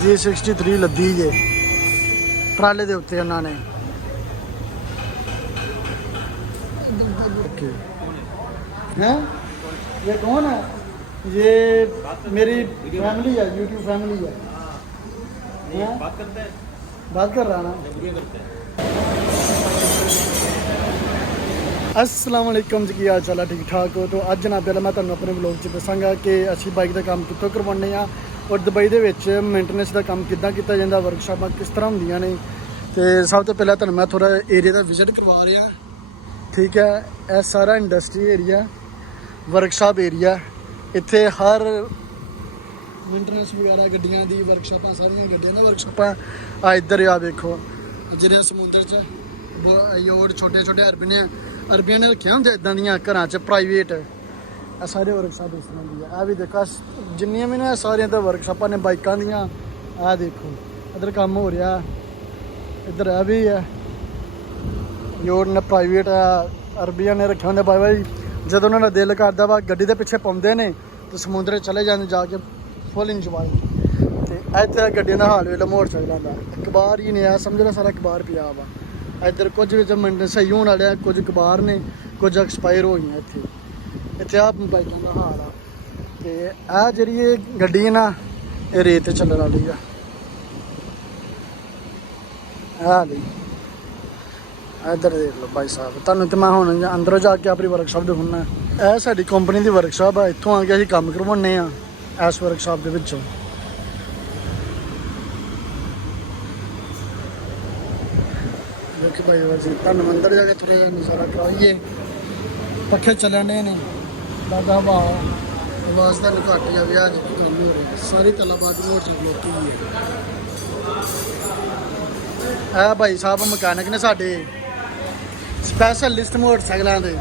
G63 ਲੱਦੀ ਜੇ ਟਰਾਲੇ ਦੇ ਉੱਤੇ ਉਹਨਾਂ ਨੇ। हैं ये कौन है? ये मेरी फैमिली है, यूट्यूब फैमिली है। बात करते हैं, बात कर रहा ना। अस्सलाम वालेकुम जी, की हाल चाल है? ठीक ठाक हो? तो अज ना पहले मैं तुहानू अपने ब्लॉग च दसांगा कि असीं बाइक का काम कित्थों करवाने आ और दुबई दे विच मेंटेनेंस का काम किद्दां कीता जांदा, वर्कशॉपां किस तरह हुंदियां ने। ते सब तो पहले तुहानू मैं थोड़ा एरिया का विजिट करवा रहा। ठीक है, यह सारा इंडस्ट्री एरिया, वर्कशॉप एरिया। इत्थे हर मेंटेनेंस वगैरह गड्डियां दी वर्कशॉपां, सारियां गड्डियां दी वर्कशॉपां। आ इधर आ देखो जिहड़े समुंदर च योट छोटे छोटे अरबियां ने रखे होंदे इदां दियां घरां च प्राइवेट, आ सारे वर्कशॉप इस तरह दी है। आ भी देखो जिन्नियां भी ने सारियां तो वर्कशॉपां ने बाइकां दियां। आ देखो इधर काम हो रहा, इधर आ भी है योट ने प्राइवेट अरबिया ने रखे होंगे। भाई जब उन्होंने दिल करता वा गड्डी के पिछे पाते हैं तो समुद्र चले जाते जाके फुल इंजॉय। तो इधर गड्डियों का हाल वेला मोटरसाइकिलों का अखबार ही नहीं है, समझ लो सारा अखबार पिया वा। इधर कुछ मिनट सही होने वाले, कुछ अखबार ने, कुछ एक्सपायर हो गई इतने। इतने आ बाइकों का हाल आ। तो यह जी गड्डी है ना, ये रेत चलने वाली है। इधर देख लो भाई साहब, तुहानू तो मैं हुण अंदरों जाके अपनी वर्कशॉप दिखाना। यह साडी कंपनी की वर्कशॉप है, इत्थों आके असीं काम करवाने आ इस वर्कशॉप के विचों। देखो भाई वैसे तुहानू अंदर जाके थोड़ा नज़ारा करवाइए। पखे चलने ने दादा हवा आवाज़ तुहानू घट ही आवे। अज की गल हो रही सारी तलाबाद मोटरसाइकिल की है। भाई साहब मकैनिक ने साडे स्पैशलिस्ट मोटरसाइकिलों के।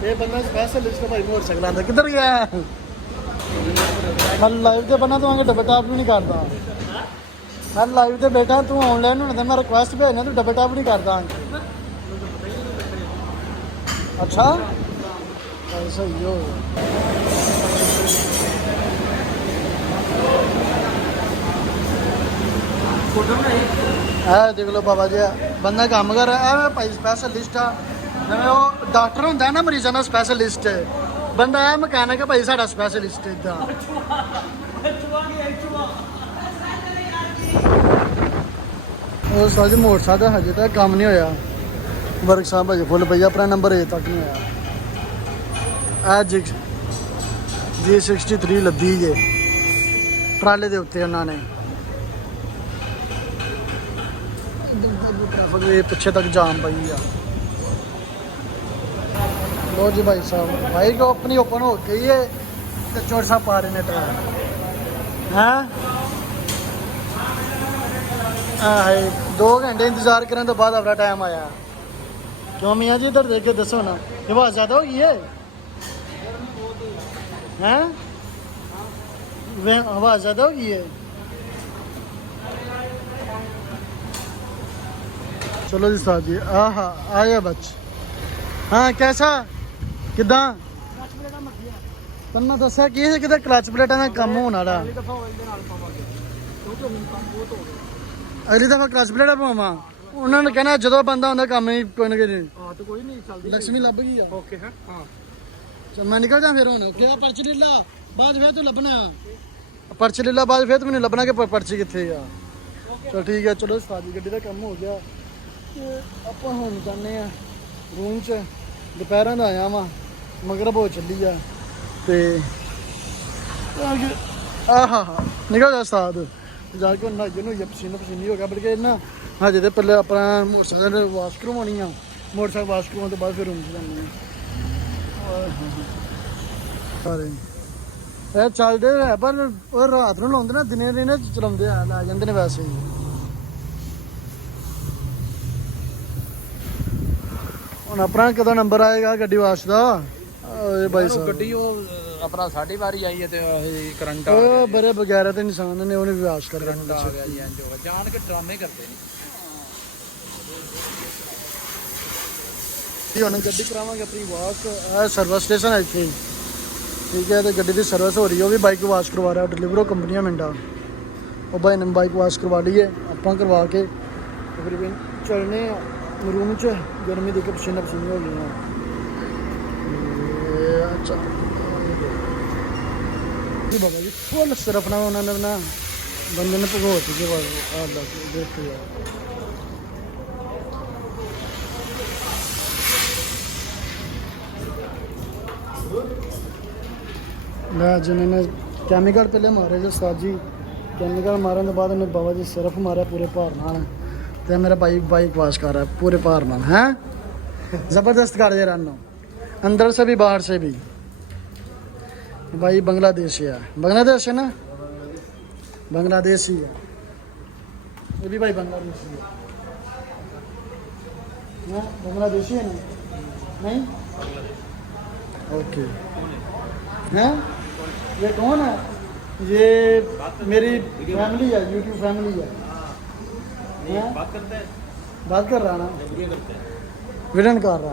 ये बंदा स्पैशलिस्ट है भाई मोटरसाइकिलों का। किधर गया मैं लाइव से बना, तू आगे डबे टाप भी नहीं करता। मैं लाइव से बैठा, तू ऑनलाइन होने मैं रिक्वेस्ट भेजना, तू डबे टाप नहीं करता। अच्छा सही हो। है देख लो बाबा जी, बंदा काम कर रहा है भाई स्पैशलिस्ट आ। जिवें वो डॉक्टर होंदा है ना मरीजों का स्पैशलिस्ट, बंदा है मकैनिक है भाई साडा स्पैशलिस्ट। इदा सच मोटरसाइकिल हजे तक काम नहीं होया, वर्कशॉप हजे फुल पई, अपना नंबर अजे तक नहीं होया। G63 लद्दी जे ट्राले के उत्ते उन्होंने पिछे तक जाम पई आ। लो जी भाई साहब, बाइक अपनी ओपन हो गई है तो चोर साहब पा रहे ने टायर हैं। 2 घंटे इंतजार करने तो बाद अपना टाइम आया। क्यों मियाँ जी इधर देख के दसो ना, आवाज़ ज़्यादा हो गई है हैं? आवाज़ ज़्यादा हो गई है। चलो जी साहब जी, हाँ आया बच। हाँ कैसा किदा तन्ना दसा कि क्लच प्लेटा का कम होने वाला। अगली दफा क्लच प्लेटा पवां, उन्होंने कहना जो बंदा आंदा काम ही कोई ना कोई लक्ष्मी लभ गई। चल मैं निकल जा फिर। हूँ क्या पर्ची ले ला, बाद फिर तू लभना पर्ची ले ला, बाद फिर तू मैंने लभना कि पर्ची कितने आ। चल ठीक है, चलो सादी गड्डी का काम हो गया। आप हम जाने रूम च, दोपहर का आया वा, मगरब हो चली आ। हाँ निकल जा साथ जाके नहाइए नुइए पसीना पसीनी हो गया। बल्कि ना हजे तो पहले अपना मोटरसाइकिल वाश करवानी आ, मोटरसाइकिल वाश करवाने तो बाद फिर रूम च जाने। चलते है पर रात को लाते ना, दिने दिन चलाते है लै जाते हैं वैसे ही। ਹੁਣ ਆਪਣਾ ਕਦੋਂ ਨੰਬਰ ਆਏਗਾ ਗੱਡੀ ਵਾਸ਼ ਦਾ? भाई साहब गड्डी अपना 12:30 आई है ते करंट आ गया। बड़े बगैर ते इंसान ने उन्हें विवास कर करंट आ गया जी, इंज होगा जान के ड्रामे करते नहीं। ये हुन गड्डी करावांगे अपनी वाश। सर्विस स्टेशन है इत्थे ਠੀਕ ਹੈ। ਤੇ ਗੱਡੀ ਦੀ ਸਰਵਿਸ ਹੋ ਰਹੀ ਹੈ, ਉਹ ਵੀ ਬਾਈਕ ਵਾਸ਼ ਕਰਵਾ ਰਿਹਾ ਡਿਲੀਵਰੋ ਕੰਪਨੀਆਂ ਮਿੰਡਾ। ਉਹ ਭਾਈ ਨੇ ਬਾਈਕ ਵਾਸ਼ ਕਰਵਾ ਲਈ ਹੈ, ਆਪਾਂ ਕਰਵਾ ਕੇ ਤਕਰੀਬਨ ਚੱਲਨੇ ਆ ਰੂਮ 'ਚ। ਗਰਮੀ ਦੇ ਕੇ ਪਸੀਨਾ ਪਸੀਨੀ ਹੋ ਗਈਆਂ। ਅੱਛਾ ਜੀ ਬਾਬਾ ਜੀ ਫੁੱਲ ਸਿਰਫ ਨਾ ਉਹਨਾਂ ਨੇ ਨਾ ਬੰਦੇ ਨੇ ਭਗੋ ਚੁੱਕੇ ਆ ਦੇਖੋ ਯਾਰ। ਮੈਂ ਜਿन्होंने ਕੈਮੀਕਲ ਪਹਿਲੇ ਮਾਰੇ ਜੋ ਸਾਜੀ ਕੈਮੀਕਲ ਮਾਰਨ ਤੋਂ ਬਾਅਦ ਉਹਨੇ ਬਾਬਾ ਜੀ ਸਿਰਫ ਮਾਰਿਆ ਪੂਰੇ ਭਾਰ ਨਾਲ। ਤੇ ਮੇਰਾ ਬਾइक वाश कर रहा है पूरे भार ਨਾਲ है। ज़बरदस्त कर दे रहा अंदर से भी बाहर से भी। भाई बांग्लादेशी है, बांग्लादेश है ना, बांग्लादेशी है ये भी भाई बांग्लादेशी है ना, बांग्लादेशी है ना नहीं ओके हैं। ये कौन है? ये मेरी फैमिली है, यूट्यूब फैमिली है। बात करते हैं, बात कर रहा ना, वीडियो कर रहा।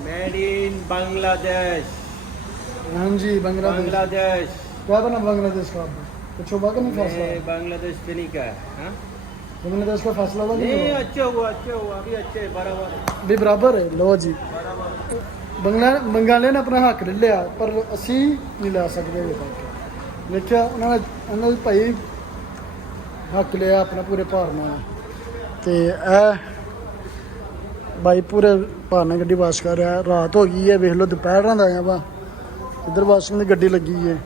Made in Bangladesh. हाँ जी बांग्लादेश। क्या बना बांग्लादेश का? कुछ होगा कि नहीं फैसला? बांग्लादेश फिनी का है। बांग्लादेश का फैसला हुआ नहीं, नहीं? अच्छा हुआ अभी अच्छे बराबर भी बराबर है। लो जी बंगालियों ने अपना हक ले लिया पर असी नहीं ला सकते। देखा उन्होंने भाई हक लिया अपना पूरे भार ਨਾਲ। ਤੇ ਇਹ ਬਾਈ ਪੂਰੇ ਭਾਰ ਨਾਲ ਗੱਡੀ ਵਾਸ਼ ਕਰ ਰਿਹਾ। ਰਾਤ ਹੋ ਗਈ ਹੈ, ਵੇਖ ਲਓ ਦੁਪਹਿਰਾਂ ਦਾ ਆਇਆ ਵਾ। ਇੱਧਰ ਵਾਸ਼ਿੰਗ ਦੀ ਗੱਡੀ ਲੱਗੀ ਹੈ।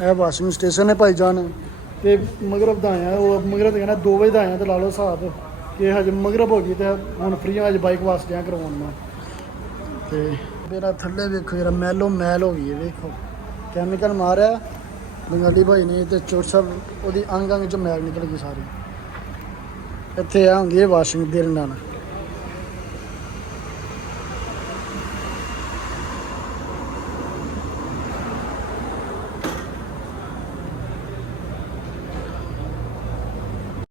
ਇਹ ਵਾਸ਼ਿੰਗ ਸਟੇਸ਼ਨ ਹੈ ਭਾਈ ਜਾਨ। ਤੇ ਮਗਰਬ ਦਾ ਆਇਆ, ਉਹ ਮਗਰਬ ਕਹਿੰਦਾ 2 ਵਜੇ ਦਾ ਆਇਆ। ਤੇ ਲਾ ਲਓ ਹਿਸਾਬ ਕਿ ਹਜੇ ਮਗਰਬ ਹੋ ਗਈ ਤੇ ਹੁਣ ਫਰੀ ਅੱਜ ਬਾਈਕ ਵਾਸ਼ ਦਿਆਂ ਕਰਵਾਉਣ ਮੈਂ। ਤੇ ਮੇਰਾ ਥੱਲੇ ਵੇਖੋ ਜਰਾ ਮੈਲੋ ਮੈਲ ਹੋ ਗਈ ਹੈ। ਵੇਖੋ ਕੈਮੀਕਲ ਮਾਰਿਆ ਬੰਗਾਲੀ ਭਾਈ ਨੇ ਤੇ ਚੋਟ ਸਭ ਉਹਦੀ ਅੰਗ ਅੰਗ 'ਚ ਮੈਲ ਨਿਕਲ ਗਈ ਸਾਰੀ। ਇੱਥੇ ਆ ਹੁੰਦੀ ਹੈ ਵਾਸ਼ਿੰਗ ਦੇ ਨਾਲ।